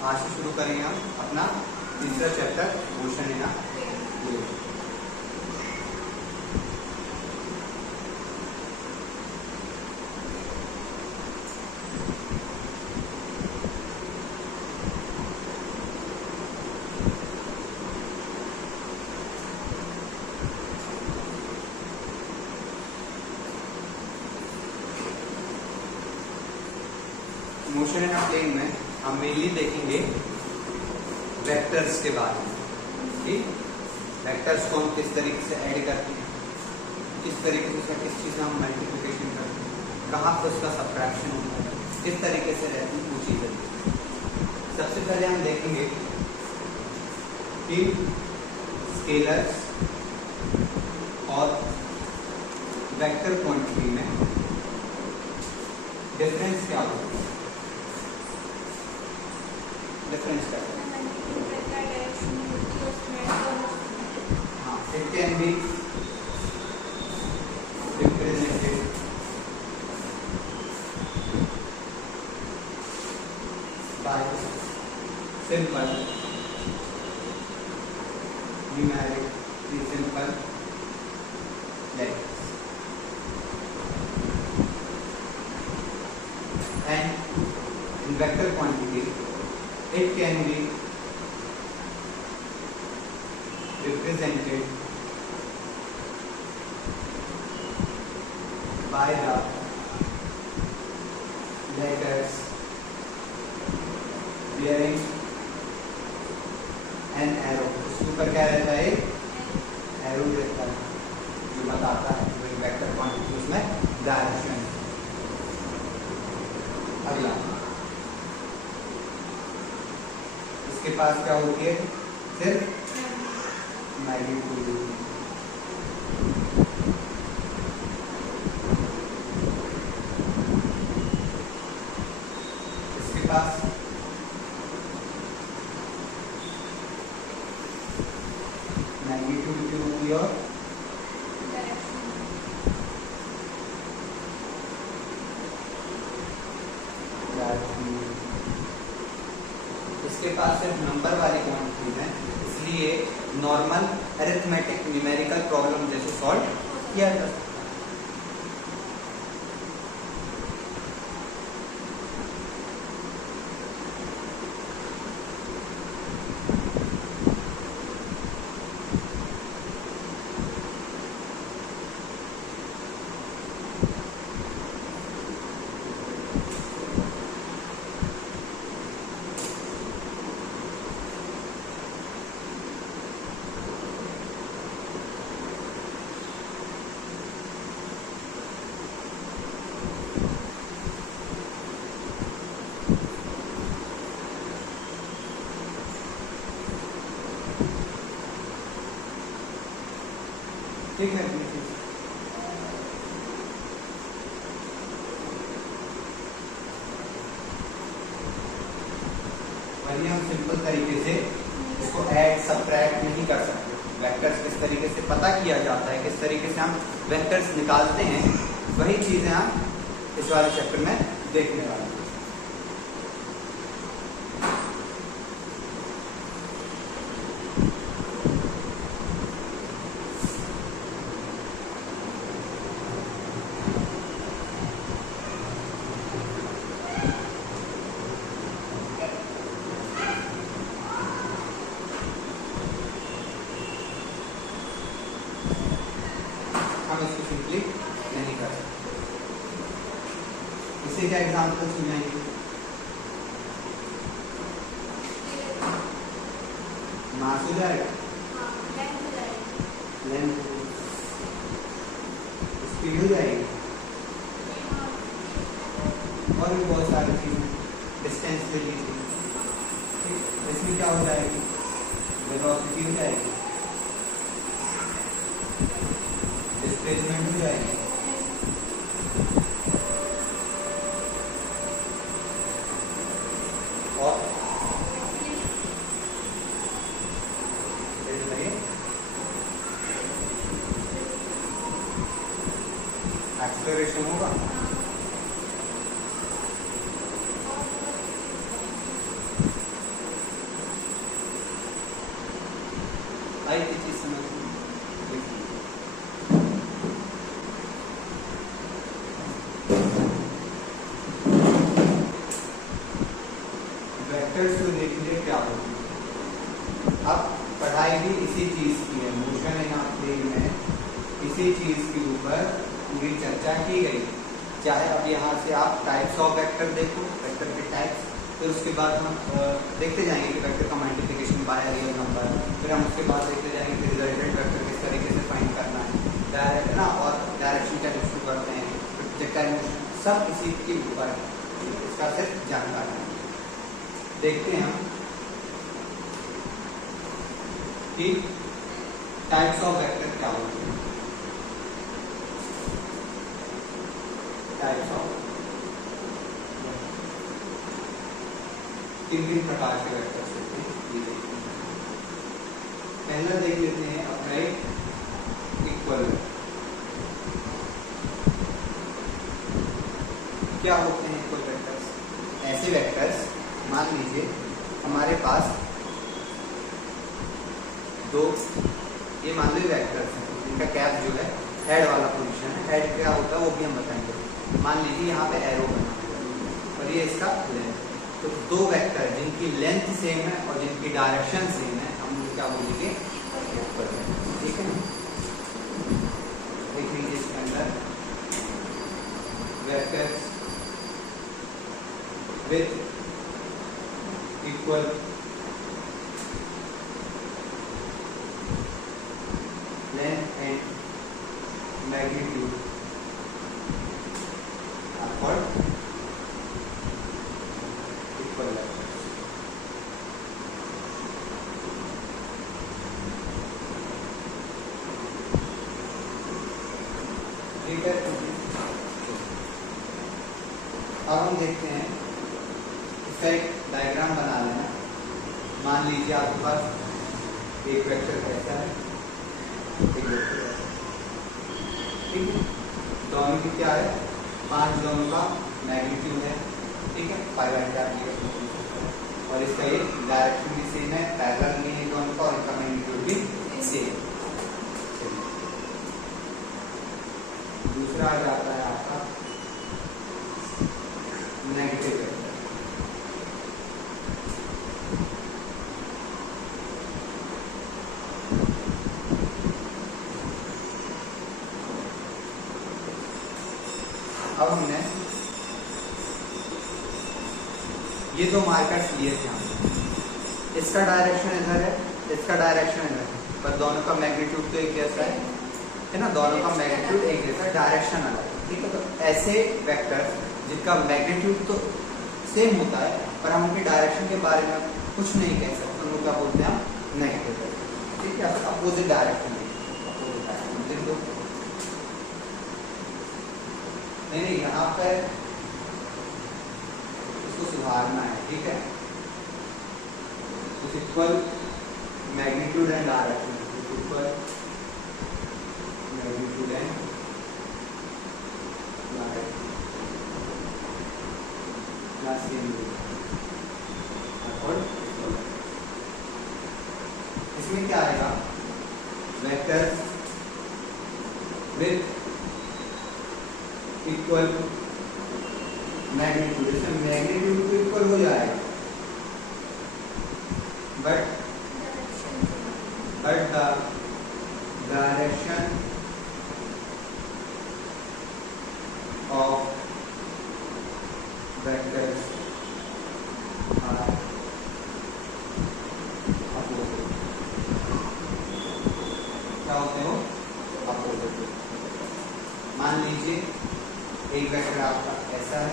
आज से शुरू करेंगे हम अपना तीसरा chapter motion in a plane. Motion in a plane में हम मेनली देखेंगे वेक्टर्स के बारे में, ठीक। वेक्टर्स को हम किस तरीके से ऐड करते हैं, किस तरीके से किस चीज़ में हम मल्टीप्लिकेशन करते हैं, कहाँ पर उसका सब्ट्रैक्शन होता है, किस तरीके से रहती है वो चीज़ें। सबसे पहले हम देखेंगे कि स्केलर्स और वेक्टर क्वांटिटी में डिफरेंस क्या होता है। डिफरेंस क्या है? हाँ, it can be represented by simple numeric simple letters and in vector quantity it can be represented by the letters bearing an arrow। इसके ऊपर क्या रहता है? एरो रहता है जो बताता है वेक्टर क्वांटिटी उसमें डायरेक्शन। अगला इसके पास क्या होती है? सिर्फ मैग्नीट्यूड। इसके पास मैग्नीट्यूड की होती है और इसके पास सिर्फ नंबर वाली क्वांटिटीज हैं, इसलिए नॉर्मल अरिथमेटिक न्यूमेरिकल प्रॉब्लम जैसे सॉल्व किया जा सकता है। ठीक है, वही हम सिंपल तरीके से इसको ऐड सब्ट्रैक्ट नहीं कर सकते। वेक्टर्स किस तरीके से पता किया जाता है, किस तरीके से हम वेक्टर्स निकालते हैं, वही चीजें हम इस वाले चैप्टर में देखने वाले हैं। इसको सिंपली नहीं कर सकते। इसी का एग्जाम्पल सुनाएंगे। मास हो जाएगा, लेंथ, स्पीड हो जाएगी और भी बहुत सारी चीजें, डिस्टेंस ले लीजिए। इसमें क्या हो जाएगी? वेलोसिटी हो जाएगी, डिस्प्लेसमेंट हो जाएगी, और एक्सेलरेशन होगा। इसी चीज के ऊपर पूरी चर्चा की गई। चाहे अब यहाँ से आप टाइप्स ऑफ वेक्टर देखो, वेक्टर के टाइप्स, फिर उसके बाद हम देखते जाएंगे कि वेक्टर का मल्टीप्लिकेशन बाय रियल नंबर, फिर हम उसके बाद देखते जाएंगे कि रिजल्टेंट वेक्टर किस तरीके से फाइंड करना है, डायरेक्ट ना, और डायरेक्शन क्या शुरू करते हैं, प्रोजेक्टाइल मोशन, सब इसी के ऊपर है, इसका सिर्फ जानकारी है। देखते हैं हम कि टाइप्स ऑफ वेक्टर क्या होते हैं। टाइप्स ऑफ किन किन प्रकार के वेक्टर्स होते हैं ये देखते हैं। पहला देख लेते हैं अपराइट इक्वल। क्या होते हैं इक्वल वेक्टर्स? ऐसे वेक्टर्स, मान लीजिए हमारे पास दो, ये मान लीजिए वेक्टर्स हैं, इनका कैप जो है हेड वाला पोजीशन है। हेड क्या होता है वो भी हम बताएंगे। मान लीजिए यहाँ पे एरो बना है और ये इसका लेंथ, तो दो वेक्टर जिनकी लेंथ सेम है और जिनकी डायरेक्शन सेम है, हम क्या बोलेंगे इक्वल है। ठीक है, देख लीजिए इसके अंदर vectors with equal length and magnitude are called equal vectors. ठीक है, अब हम देखते हैं इसका एक डायग्राम बना लेना। मान लीजिए आपके पास एक वेक्टर ऐसा है, एक वेक्टर ऐसा, ठीक है, दोनों की क्या है, 5 दोनों का मैग्नीट्यूड है, ठीक है, 5 और इसका ये डायरेक्शन भी सेम है, पैरेलल में है दोनों का, और इसका मैग्नीट्यूड भी सेम। दूसरा आ जाता है आपका नेगेटिव वेक्टर। अब हमने ये दो मार्कर्स लिए थे हमने, इसका डायरेक्शन इधर है, इसका डायरेक्शन इधर है, पर दोनों का मैग्नीट्यूड तो एक जैसा है ना, दोनों का मैग्नीट्यूड एक जैसा है, डायरेक्शन अलग है। ठीक है, तो ऐसे वेक्टर्स जिनका मैग्नीट्यूड तो सेम होता है पर हम उनके डायरेक्शन के बारे में कुछ नहीं कह सकते, उनको क्या बोलते हैं हम, नेगेटिव वेक्टर। ठीक है, अपोजिट डायरेक्शन नहीं, यहाँ पर इसको सुधारना है। ठीक है, equal magnitude and direction, equal magnitude and इसमें क्या आएगा, वेक्टर विथ इक्वल मैग्नीट्यूड, इसमें मैग्नीट्यूड तो इक्वल हो जाएगा but the direction of vectors are opposite. क्या होते हो, अपोजिट। मान लीजिए एक वेक्टर आपका ऐसा है,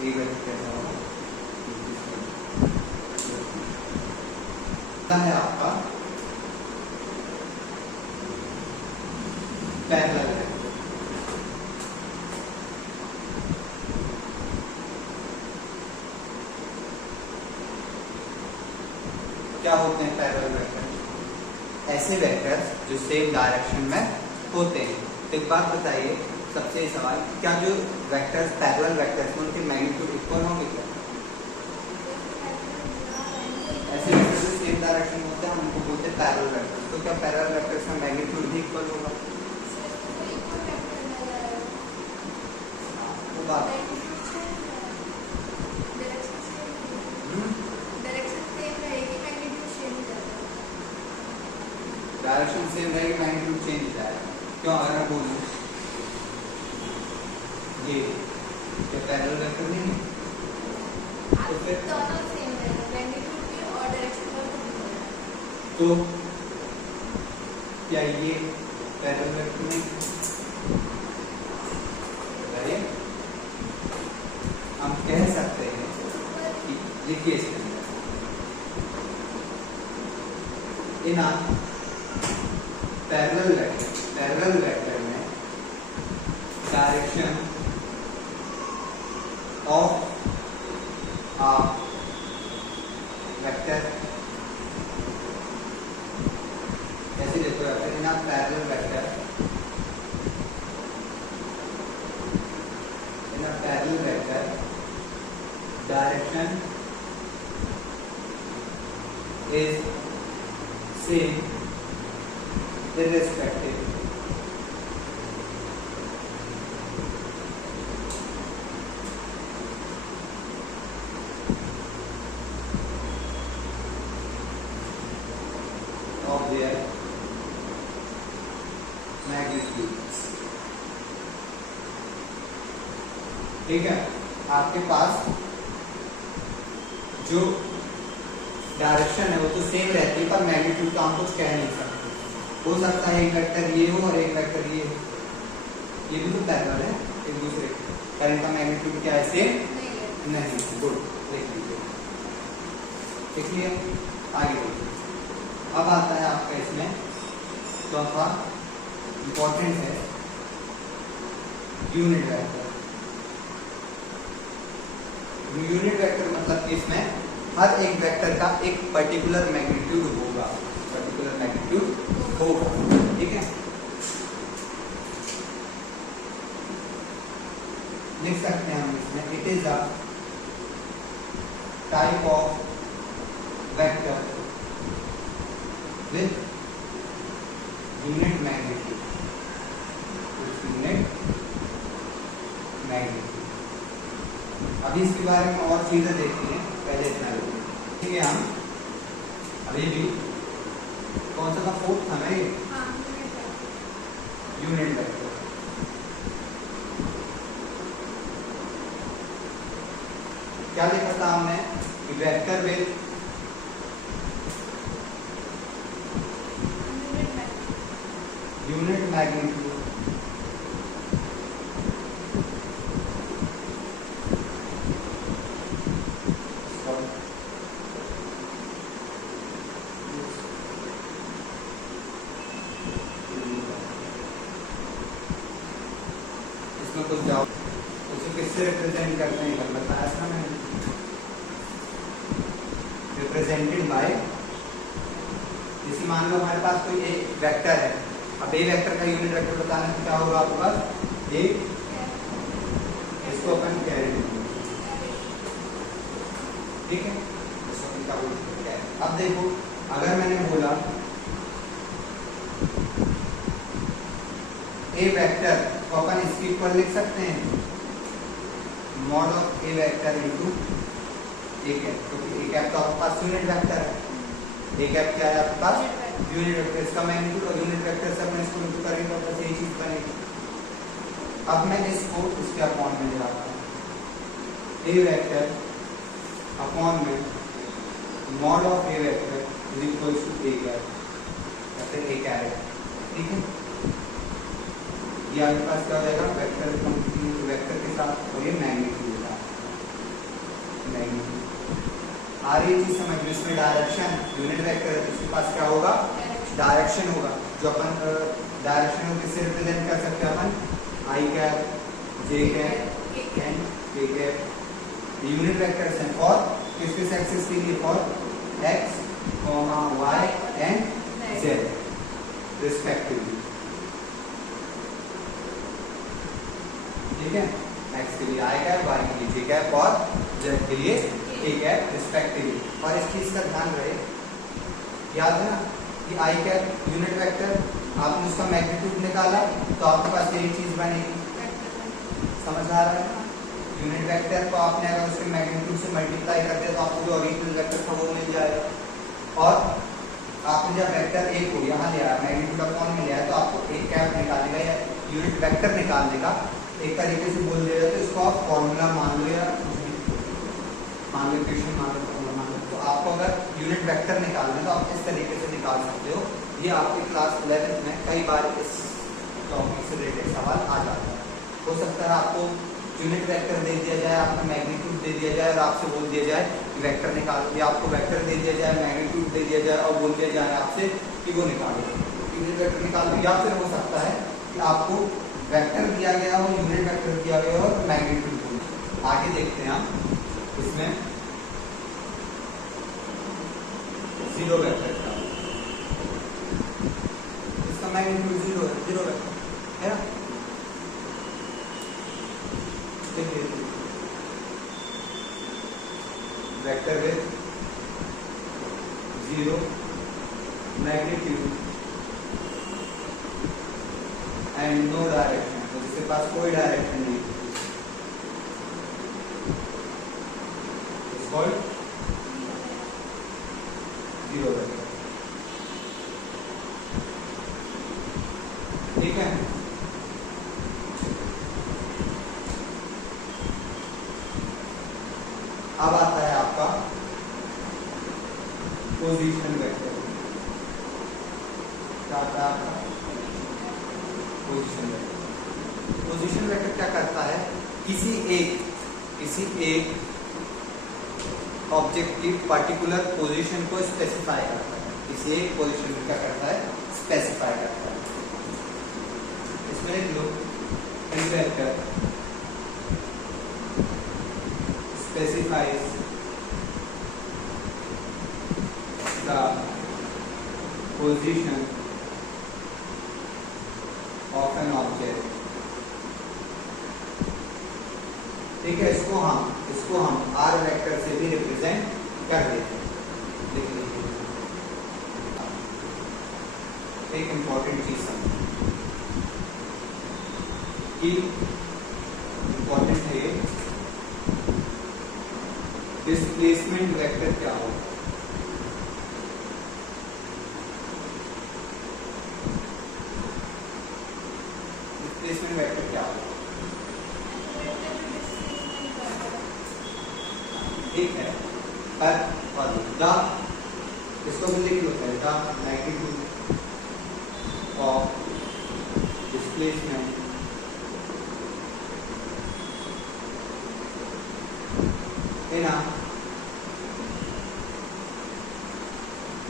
एक वेक्टर कैसा होगा, है आपका पैरेलल वेक्टर। क्या होते हैं पैरेलल वेक्टर? ऐसे वेक्टर्स जो सेम डायरेक्शन में होते हैं। तो एक बात बताइए, सबसे सवाल, क्या जो वेक्टर्स पैरेलल वेक्टर्स में उनके मैग्नीट्यूड इक्वल होंगे क्या? ऐसे वेक्टर्स जो सेम डायरेक्शन में होते हैं हम उनको बोलते हैं पैरेलल वेक्टर्स। तो क्या पैरेलल वेक्टर्स का मैग्नीट्यूड भी इक्वल होगा? वो बात डायरेक्शन सेम रहेगी, मैग्नीट्यूड चेंज हो जाएगा। क्यों अगर मैं बोलूं ये क्या पैरेलल वेक्टर नहीं है? तो फिर दोनों सेम है, मैग्नीट्यूड भी और डायरेक्शन भी सेम है। तो क्या ये पैरेलल वेक्टर नहीं है? हम कह सकते हैं कि लिखिए इसके अंदर इन पैरेलल वेक्टर में डायरेक्शन ऑफ a vector ऐसे देखो vector in parallel vector direction is same irrespective of their magnitudes। ठीक है, आपके पास जो डायरेक्शन है वो तो सेम रहती है पर मैग्नीट्यूड का हम कुछ कह नहीं सकते। हो सकता है एक वेक्टर ये हो और एक वेक्टर ये हो, ये भी तो पैरेलल है एक दूसरे के, पर इनका मैग्नीट्यूड क्या है? सेम नहीं। गुड, देख लीजिए, देख लिया, आगे देखिए। अब आता है आपका इसमें चौथा इंपॉर्टेंट है यूनिट वेक्टर। यूनिट वेक्टर मतलब कि इसमें हर एक वेक्टर का एक पर्टिकुलर मैग्नीट्यूड होगा, ठीक है। लिख सकते हैं हम इसमें it is a type of vector with unit magnitude, अभी इसके बारे में और चीजें देखती हैं, पहले इतना देखिए। हम अभी भी कौन सा था? फोर्थ था ना ये, यूनिट वेक्टर। क्या लिखा था हमने कि वेक्टर विथ यूनिट मैग्नीट्यूड कुछ जाओ उसे किससे रिप्रेजेंट करते हैं? कल बताया था मैंने, रिप्रेजेंटेड बाय, जैसे मान लो हमारे पास कोई एक वेक्टर है, अब ए वेक्टर का यूनिट वेक्टर बताना तो क्या होगा आपके पास? ए, इसको अपन कैरेट, ठीक है, इसको अपन क्या बोलते हैं? अब देखो, अगर मैंने बोला ए वेक्टर तो अपन इसके इक्वल लिख सकते हैं mod of A vector into A cap, क्योंकि ए कैप तो आपके पास यूनिट वेक्टर है। ए कैप क्या है आपके पास? यूनिट वेक्टर, इसका मैग्नीट्यूड और यूनिट वेक्टर से अपन इसको इंटू करेंगे तो बस यही चीज बनेगी। अब मैं इसको इसके अपॉन में लगाता हूं, ए वेक्टर अपॉन में mod of A vector is equal to A cap, या फिर ए कैरेट, ठीक है। ये आपके पास क्या हो जाएगा? वेक्टर कंप्लीट वेक्टर के साथ, और ये मैग्नीट्यूड का मैग्नीट्यूड। आ रही चीज समझ में? इसमें डायरेक्शन यूनिट वेक्टर है तो इसके पास क्या होगा? डायरेक्शन होगा, जो अपन डायरेक्शन को किससे रिप्रेजेंट कर सकते हैं? अपन I cap, J cap and K cap. Unit vectors हैं फॉर किस एक्सिस के लिए? For X, Y and Z respectively, ठीक है। एक्स के लिए आई कैप, वाई के लिए जे कैप और जेड के लिए ए कैप रिस्पेक्टिवली। और इस चीज का ध्यान रहे, याद है ना कि आई कैप यूनिट वेक्टर, आपने उसका मैग्नीट्यूड निकाला तो आपके पास यही चीज बनेगी, समझ आ रहा है? यूनिट वेक्टर को आपने अगर उसके मैग्नीट्यूड से मल्टीप्लाई कर दिया तो आपको जो ओरिजिनल वेक्टर था वो मिल जाएगा। और आपने जब वेक्टर ए को यहाँ ले आया, मैग्नीट्यूड अपॉन में ले आया, तो आपको ए कैप निकालेगा यूनिट वेक्टर निकालने का एक तरीके से बोल दिया जाए तो इसको आप फॉर्मूला मान लो या मान लो इक्वेशन मान लो फॉर्मूला मान लो। तो आपको अगर यूनिट वेक्टर निकालना है तो आप इस तरीके से निकाल सकते हो। ये आपके क्लास 11 में कई बार इस टॉपिक से रिलेटेड सवाल आ जाता है। हो सकता है आपको यूनिट वेक्टर दे दिया जाए, आपको मैग्नीट्यूड दे दिया जाए और आपसे बोल दिया जाए कि वेक्टर निकालो, या आपको वेक्टर दे दिया जाए, मैग्नीट्यूड दे दिया जाए और बोल दिया जाए आपसे कि वो निकालो, यूनिट वेक्टर निकालो। या फिर हो सकता है कि आपको वेक्टर दिया गया हो, यूनिट वेक्टर दिया गया हो और मैग्नीट्यूड हो। आगे देखते हैं हम इसमें जीरो वेक्टर का, इसका मैग्नीट्यूड जीरो है, जीरो वेक्टर है ना। Vector with zero magnitude and no direction, तो जिसके पास कोई डायरेक्शन नहीं, इट्स कॉल्ड जीरो वेक्टर। ठीक है, अब आता है आपका पोजीशन वेक्टर। क्या आता है आपका पोजीशन वेक्टर? पोजीशन वेक्टर क्या करता है, किसी एक ऑब्जेक्ट की पर्टिकुलर पोजीशन को स्पेसिफाई करता है, किसी एक पोजीशन को क्या करता है, स्पेसिफाई करता है। इसमें लिख लो vector specifies the position of an object। ठीक है, इसको हम R वेक्टर से भी रिप्रेजेंट कर देते हैं। लिख लीजिए, एक इंपॉर्टेंट चीज समझिए कि इंपॉर्टेंट है ये डिस्प्लेसमेंट वेक्टर क्या होगा। डिस्प्लेसमेंट वेक्टर क्या होगा, ठीक है, और द, इसको भी लिख लो है, the magnitude of displacement in a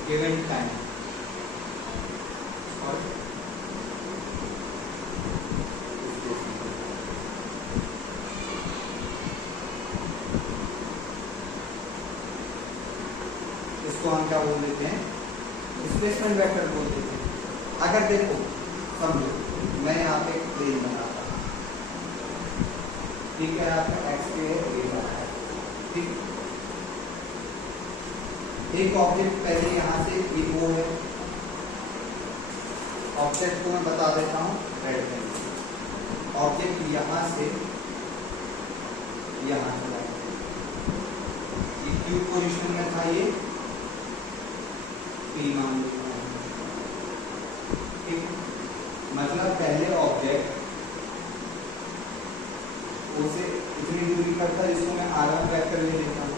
given time or इसको हम क्या बोल देते हैं, डिस्प्लेसमेंट वेक्टर बोल देते हैं। अगर देखो समझो, मैं यहाँ पे एक प्लेन बनाता हूँ, ठीक है, आपका एक्स पे ये बना है, ठीक, एक ऑब्जेक्ट पहले यहाँ से ये वो है, ऑब्जेक्ट को मैं बता देता हूँ रेड पेन। ऑब्जेक्ट यहाँ से यहाँ चला, ये क्यू पोजीशन में था, ये पी मान लो, ठीक। मतलब पहले ऑब्जेक्ट उसे इतनी दूरी पर था, इसको मैं R1 वेक्टर ले लेता हूँ।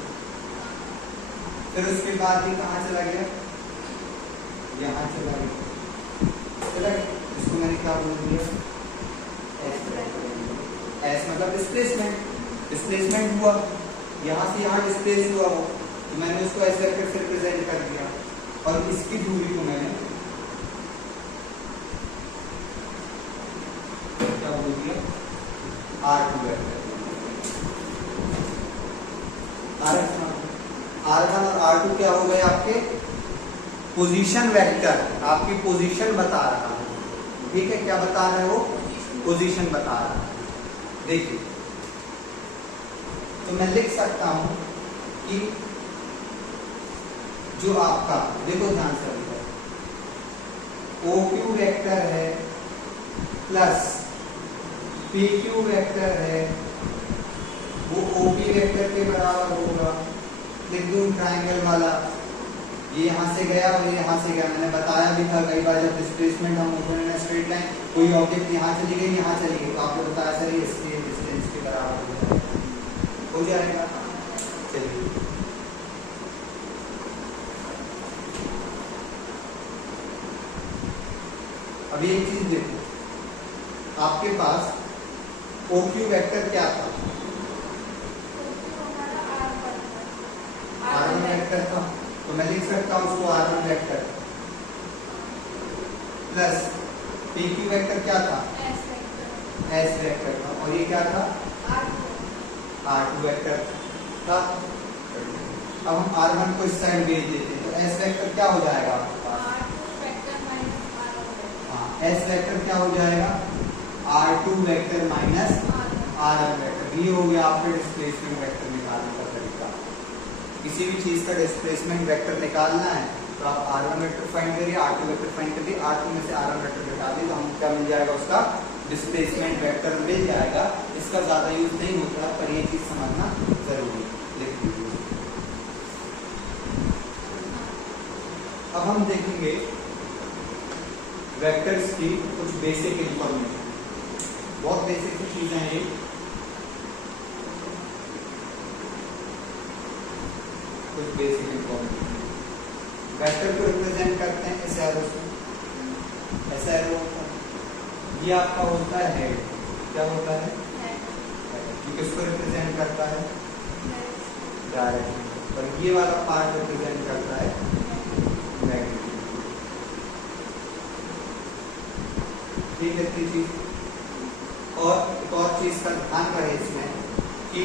फिर उसके बाद ये कहाँ चला गया, यहाँ चला गया, इसको मैंने क्या बोल दिया, एस मतलब डिस्प्लेसमेंट हुआ, यहाँ से यहाँ डिस्प्लेस हुआ वो, तो मैंने उसको ऐसे करके रिप्रेजेंट कर दिया, और इसकी दूरी को मैंने क्या बोल दिया, R2 वेक्टर। R1 और R2 क्या हो गए आपके पोजीशन वेक्टर, आपकी पोजीशन बता रहा है, ठीक है, क्या बता रहा है वो, पोजीशन बता रहा है। देखिए, तो मैं लिख सकता हूं कि जो आपका, देखो ध्यान से, OQ वेक्टर है प्लस PQ वेक्टर है, वो OP वेक्टर के बराबर होगा। लिख दूं ट्राइंगल वाला, ये यहाँ से गया और ये यहाँ से गया। मैंने बताया भी था कई बार जब डिस्प्लेसमेंट हम होते हैं स्ट्रेट लाइन, कोई ऑब्जेक्ट यहाँ चली गई यहाँ चली गई, तो आपको बताया सर ये इसके डिस्टेंस के बराबर हो जाएगा। चलिए अब एक चीज देखो, आपके पास OQ वेक्टर क्या था? R1 वेक्टर था, तो मैं लिख सकता हूँ उसको R1 vector plus PQ vector क्या था? S वेक्टर था, और ये क्या था? R2 वेक्टर था। अब हम R1 को इस साइड भेज देते हैं, तो S वेक्टर क्या हो जाएगा आपके पास? हाँ, S वेक्टर क्या हो जाएगा? R2 vector minus R1 vector. ये हो गया आपका डिस्प्लेसमेंट वेक्टर निकालने का तरीका। किसी भी चीज का डिस्प्लेसमेंट वेक्टर निकालना है तो आप R1 वेक्टर फाइंड करिए, R2 वेक्टर फाइंड करिए, R2 में से R1 वेक्टर घटा दिए तो हम क्या मिल जाएगा? उसका डिस्प्लेसमेंट वेक्टर मिल जाएगा। इसका ज्यादा यूज नहीं होता, पर ये चीज समझना जरूरी है। लिख दीजिए। अब हम देखेंगे वेक्टर्स की कुछ बेसिक इंफॉर्मेशन। बहुत बेसिक सी चीजें हैं ये। कुछ बेसिक इंफॉर्मेशन। वेक्टर को रिप्रेजेंट करते हैं इस एरो से। ऐसा एरो होता है, ये आपका होता है हेड। क्या होता है? ये किसको रिप्रेजेंट करता है? डायरेक्शन। और ये वाला पार्ट रिप्रेजेंट करता है मैग्नीट्यूड। ठीक है, तीसरी चीज और एक और चीज का ध्यान रहे इसमें कि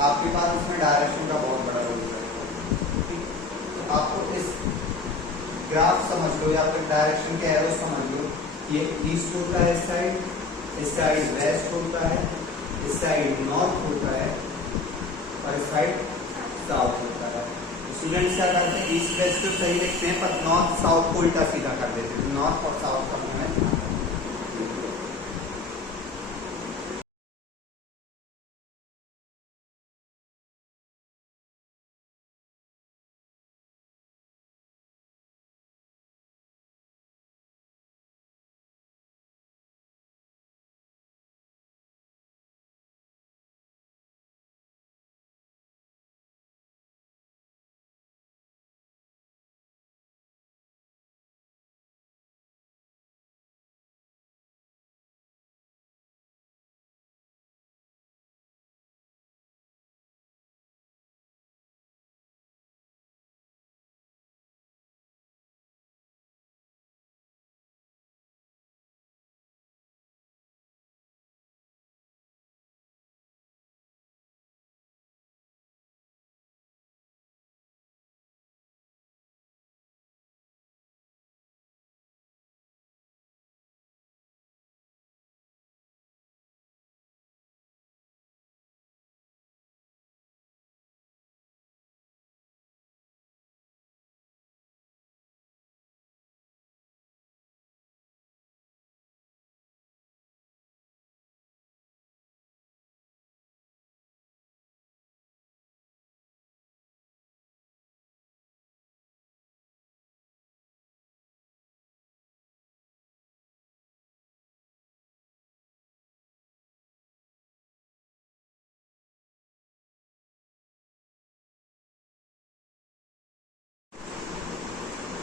आपके पास इसमें डायरेक्शन का बहुत बड़ा रोल है। तो आपको इस ग्राफ समझ लो या फिर डायरेक्शन के एरो समझ लो। ये ईस्ट होता है इस साइड वेस्ट होता है, इस साइड नॉर्थ होता है और इस साइड साउथ होता है। स्टूडेंट्स क्या करते हैं? ईस्ट वेस्ट तो सही लिखते हैं पर नॉर्थ साउथ को उल्टा सीधा कर देते हैं। नॉर्थ और साउथ का हमें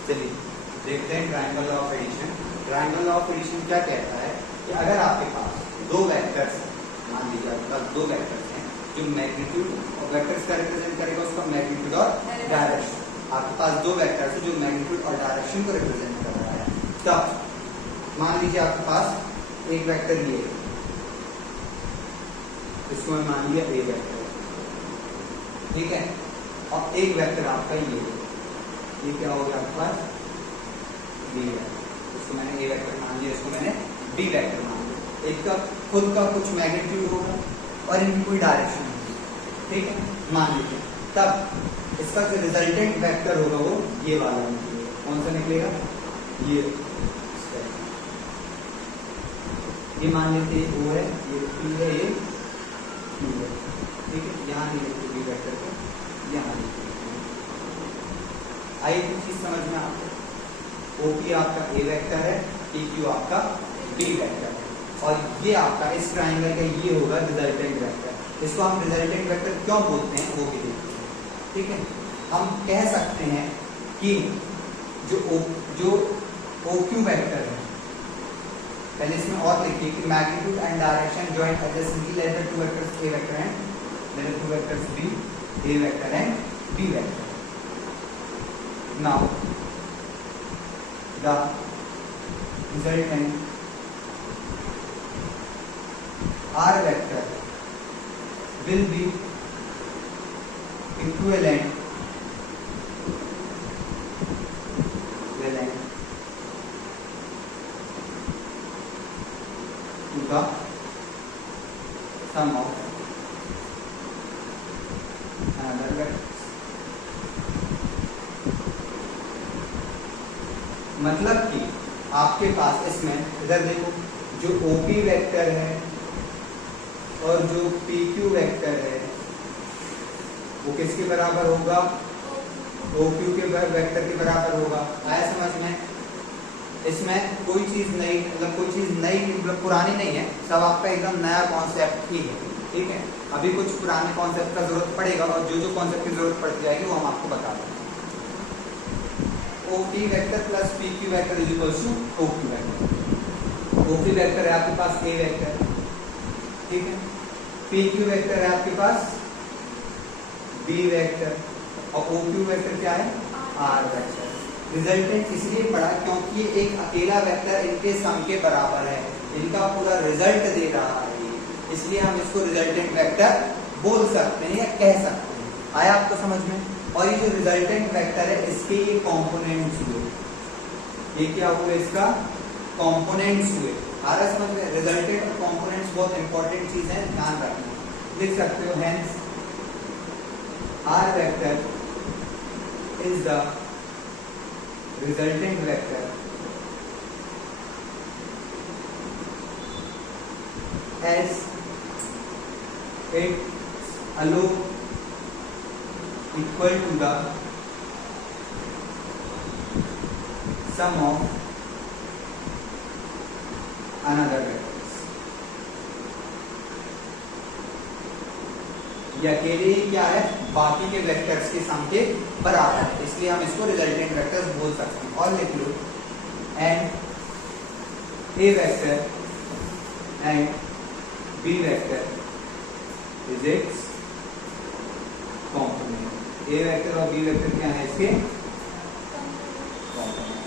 चलिए देखते हैं triangle of addition. Triangle of addition क्या कहता है कि अगर आपके पास दो वेक्टर्स, मान लीजिए आपके पास दो वेक्टर्स हैं जो मैग्नीट्यूड और वेक्टर्स का रिप्रेजेंट करेगा उसका मैग्नीट्यूड और डायरेक्शन। आपके पास दो वेक्टर्स हैं जो मैग्नीट्यूड और डायरेक्शन को रिप्रेजेंट कर रहा है। तब मान लीजिए आपके पास एक वेक्टर ये है, इसको मैं मान लिया ए वेक्टर, ठीक है, और एक वेक्टर आपका ये क्या हो गया आपके पास? B vector. इसको मैंने ए वेक्टर मान लिया, इसको मैंने बी वेक्टर मान लिया। एक का खुद का कुछ मैग्नीट्यूड होगा और इनकी कोई डायरेक्शन होगी, ठीक है, मान लीजिए। तब इसका जो रिजल्टेंट वेक्टर होगा वो ये वाला निकलेगा। कौन सा निकलेगा? ये मान लेते हैं ओ है, ये पी है, ये क्यू है, ठीक है। यहाँ नहीं लिखते बी वेक्टर को, यहाँ लिखते आई कुछ चीज समझ में आपको? OP आपका A वेक्टर है, PQ आपका B वेक्टर है, और ये आपका इस ट्राइंगल का ये होगा रिजल्टेंट वेक्टर। इसको हम रिजल्टेंट वेक्टर क्यों बोलते हैं वो भी देखते हैं, ठीक है। हम कह सकते हैं कि जो OQ वेक्टर है, पहले इसमें और लिखिए कि magnitude and direction joint adjacently let the two vectors A vector and let the two vectors B, A vector and B vector. Now the resultant R vector will be equivalent to the sum of another vectors। मतलब कि आपके पास इसमें इधर देखो, जो OP vector है और जो PQ वेक्टर है वो किसके बराबर होगा? OQ के वेक्टर के बराबर होगा। आया समझ में? इसमें कोई चीज नई, मतलब कोई चीज नई मतलब पुरानी नहीं है, सब आपका एकदम नया कॉन्सेप्ट ही है, ठीक है। अभी कुछ पुराने कॉन्सेप्ट का जरूरत पड़ेगा, और जो जो कॉन्सेप्ट की जरूरत पड़ जाएगी वो हम आपको बता देंगे। OP vector plus PQ vector is equal to OQ vector. OP vector है आपके पास A वेक्टर, ठीक है। PQ वेक्टर है आपके पास B वेक्टर, और OQ वेक्टर क्या है? R vector. रिजल्टेंट इसलिए पढ़ा क्योंकि ये एक अकेला वेक्टर इनके सम के बराबर है, इनका पूरा रिजल्ट दे रहा है, इसलिए हम इसको रिजल्टेंट वेक्टर बोल सकते हैं या कह सकते हैं। आया आपको समझ में? और ये जो रिजल्टेंट वेक्टर है इसके ये कंपोनेंट्स हुए, ये क्या हुए? इसका कंपोनेंट्स हुए। आ रहा है समझ में? रिजल्टेंट और कंपोनेंट्स बहुत इंपॉर्टेंट चीज है, ध्यान रखना। लिख सकते हो hence R vector is the resultant vector as it alone equal to the sum of another vectors। ये अकेले ही क्या है? बाकी के वेक्टर्स के सम के बराबर है, इसलिए हम इसको रिजल्टेंट वेक्टर्स बोल सकते हैं। और लिख लो and A vector and B vector is its component. A vector और B वेक्टर क्या है? इसके कंपोनेंट।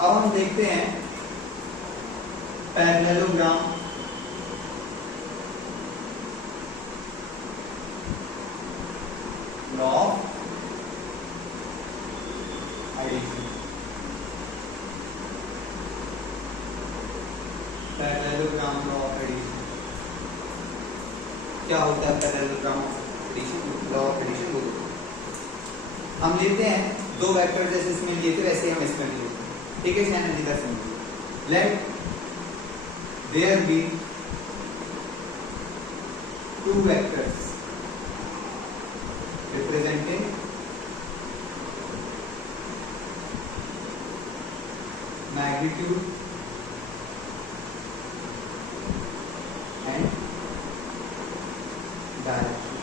अब हम देखते हैं parallelogram. Law of addition. Parallelogram law of addition क्या होता है? Parallelogram of addition, law of addition बोलते हैं। हम लेते हैं दो वेक्टर, जैसे इसमें लिए थे वैसे हम इसमें लिए, ठीक है। चैनल इधर से let there be two vectors representing magnitude and direction.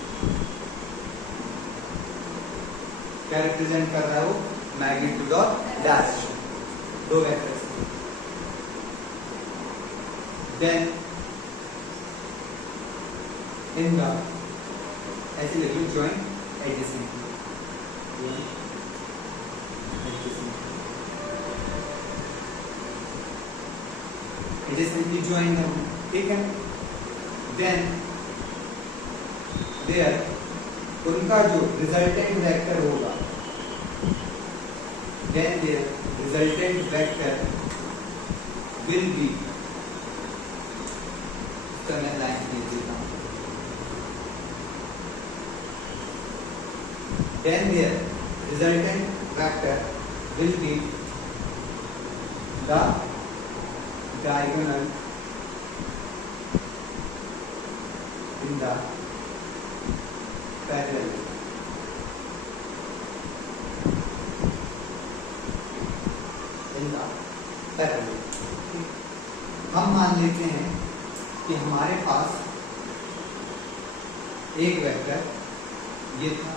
क्या रिप्रेजेंट कर रहा है वो? मैग्नीट्यूड और डायरेक्शन, दो वेक्टर्स। देन इन द ऐसे लिखिए जॉइन एडजेसेंटली, एडजेसेंटली जॉइन करना, ठीक है। देन देयर उनका जो रिजल्टेंट वेक्टर होगा, then their resultant vector will be, इसका मैं लाइन दे देता हूँ, then their resultant vector will be the diagonal in the parallel हम मान लेते हैं कि हमारे पास एक वेक्टर ये था,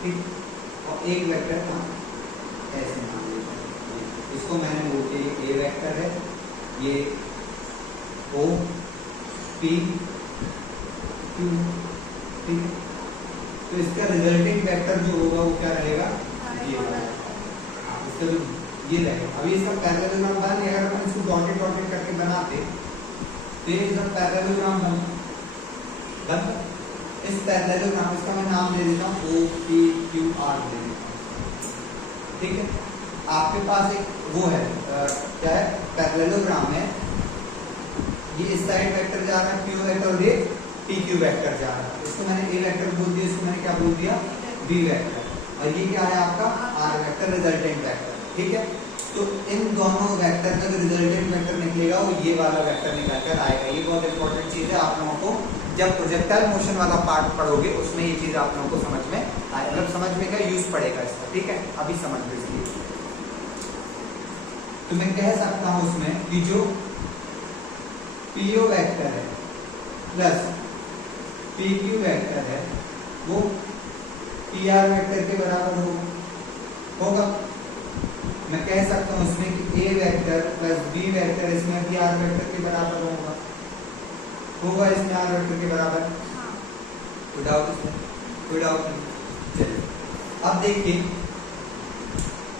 ठीक, और एक वेक्टर था ऐसे मान लेते हैं, इसको मैंने बोल दिया ये ए वेक्टर है, ये ओ पी क्यू, ठीक है। तो इसका रिजल्टिंग वेक्टर जो होगा वो क्या रहेगा, ये वाला, इसका जो ये रहेगा। अभी इसका पैरेललोग्राम बन गया, अगर हम इसको डॉटेड डॉटेड करके बनाते तो ये इसका पैरेललोग्राम बन इस पैरेललोग्राम, इसका मैं नाम दे देता हूँ ओ पी क्यू आर दे देता हूँ, ठीक है। आपके पास एक वो है क्या है, पैरेललोग्राम है, ये इस साइड वेक्टर जा रहा है क्यू वेक्टर और ये पी क्यू वेक्टर जा रहा है, इसको मैंने ए वेक्टर बोल दिया, इसको मैंने क्या बोल दिया, बी वेक्टर, और ये क्या है आपका आर वेक्टर, रिजल्टेंट वेक्टर, ठीक है। तो इन दोनों वेक्टर का जो रिजल्टेंट वेक्टर निकलेगा वो ये वाला वेक्टर निकल कर आएगा। ये बहुत इंपॉर्टेंट चीज है, आप लोगों को जब प्रोजेक्टाइल मोशन वाला पार्ट पढ़ोगे उसमें ये चीज आप लोगों को समझ में आए, मतलब समझ में का यूज पड़ेगा इसका, ठीक है। अभी समझ लीजिए, तो मैं कह सकता हूं उसमें कि जो पीओ वेक्टर है प्लस पीक्यू वेक्टर है वो पीआर वेक्टर के बराबर होगा। मैं कह सकता हूं उसमें कि ए वेक्टर प्लस बी वेक्टर इसमें भी आर वेक्टर के बराबर होगा इसमें आर वेक्टर के बराबर, कोई डाउट इसमें, कोई डाउट नहीं। चलिए अब देखिए,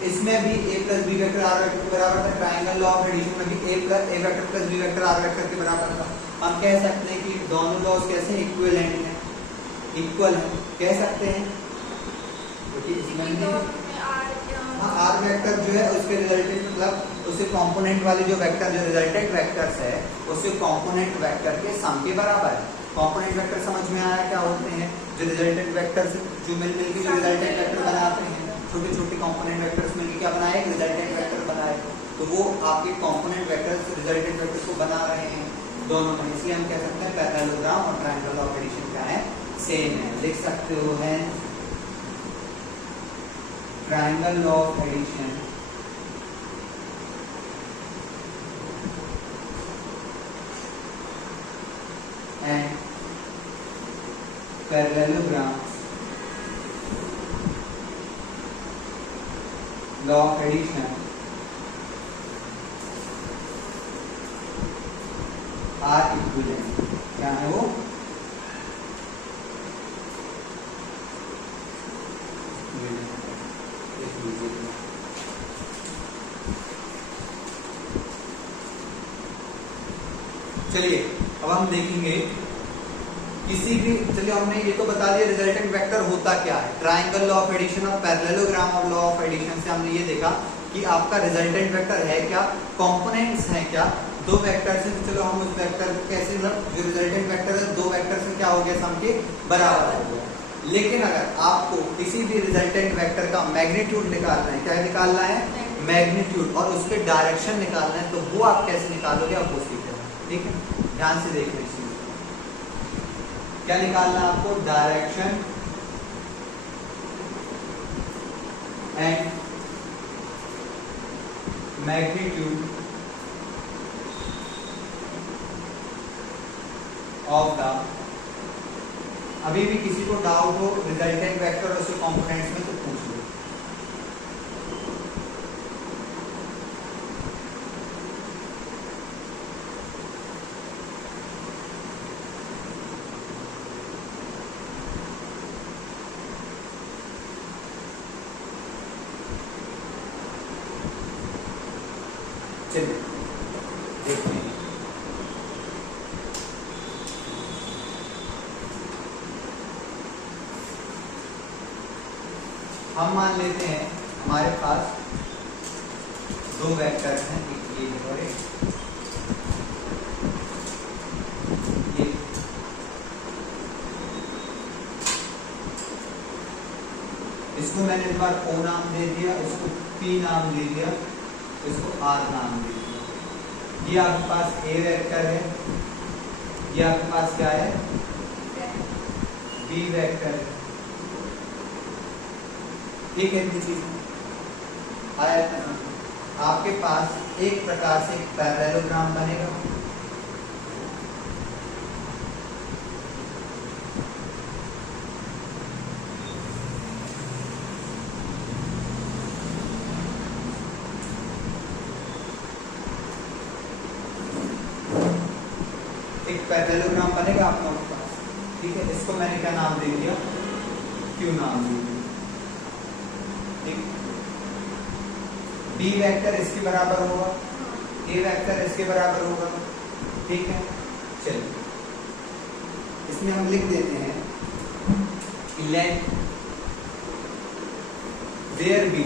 इसमें भी a plus B vector R vector के बराबर था, ट्रायंगल लॉ ऑफ एडिशन में भी A vector plus B vector R vector के बराबर था। हम कह सकते हैं कि दोनों लॉज कैसे इक्विवेलेंट हैं, इक्वल है, कह सकते हैं, क्योंकि इसमें आर वेक्टर जो है उसके रिजल्टेंट मतलब उसके कंपोनेंट वाले जो वेक्टर जो रिजल्टेंट वेक्टर्स है उसके कंपोनेंट वेक्टर के सम के बराबर है। कंपोनेंट वेक्टर समझ में आया क्या होते हैं, जो रिजल्टेंट वेक्टर्स जो मिलके जो रिजल्टेंट वेक्टर बनाते हैं, छोटे छोटे कंपोनेंट वेक्टर्स मिलके क्या बनाए, एक रिजल्टेंट वेक्टर बनाए, तो वो आपके कंपोनेंट वेक्टर्स रिजल्टेंट वेक्टर को बना रहे हैं दोनों में, इसलिए हम कह सकते हैं पैरेललोग्राम और ट्रायंगल ऑफ एडिशन क्या है, सेम है। लिख सकते हो है triangle law of addition and parallelogram law of addition are equivalent। क्या है वो, चलिए अब हम देखेंगे किसी भी, चलिए हमने ये तो बता दिया रिजल्टेंट वेक्टर होता क्या है, ट्रायंगल लॉ ऑफ एडिशन और पैरेललोग्राम और लॉ ऑफ एडिशन से हमने ये देखा कि आपका रिजल्टेंट वेक्टर है क्या, कंपोनेंट्स हैं क्या, दो वेक्टर्स हैं, तो चलो हम उस वेक्टर कैसे, मतलब जो रिजल्टेंट वेक्टर है दो वेक्टर से क्या हो गया, सम के बराबर हो गया। लेकिन अगर आपको किसी भी रिजल्टेंट वेक्टर का मैग्नीट्यूड निकालना है, क्या निकालना है, मैग्नीट्यूड, और उसके डायरेक्शन निकालना है, तो वो आप कैसे निकालोगे, आप वो सीखेंगे, ठीक है। ध्यान से देखना इस चीज को, क्या निकालना है आपको, direction and magnitude of the, अभी भी किसी को डाउट हो रिजल्टेंट वेक्टर और उसके कंपोनेंट्स में तो पूछ लो। चलिए देखते हैं, हम मान लेते हैं हमारे पास दो वेक्टर्स हैं, एक ये और एक ये, इसको मैंने एक बार O नाम दे दिया, इसको P नाम दे दिया, इसको R नाम दे दिया। ये आपके पास A वेक्टर है, ये आपके पास क्या है, बी वेक्टर, ठीक है। इतनी चीज आया, आपके पास एक प्रकार से पैरेललोग्राम बनेगा। एक पैरेललोग्राम बनेगा आप लोगों के पास, ठीक है। इसको मैंने क्या नाम दे दिया, क्यू नाम दे दिया, ठीक। बी वेक्टर इसके बराबर होगा, ए वेक्टर इसके बराबर होगा, ठीक है। चलिए इसमें हम लिख देते हैं let there be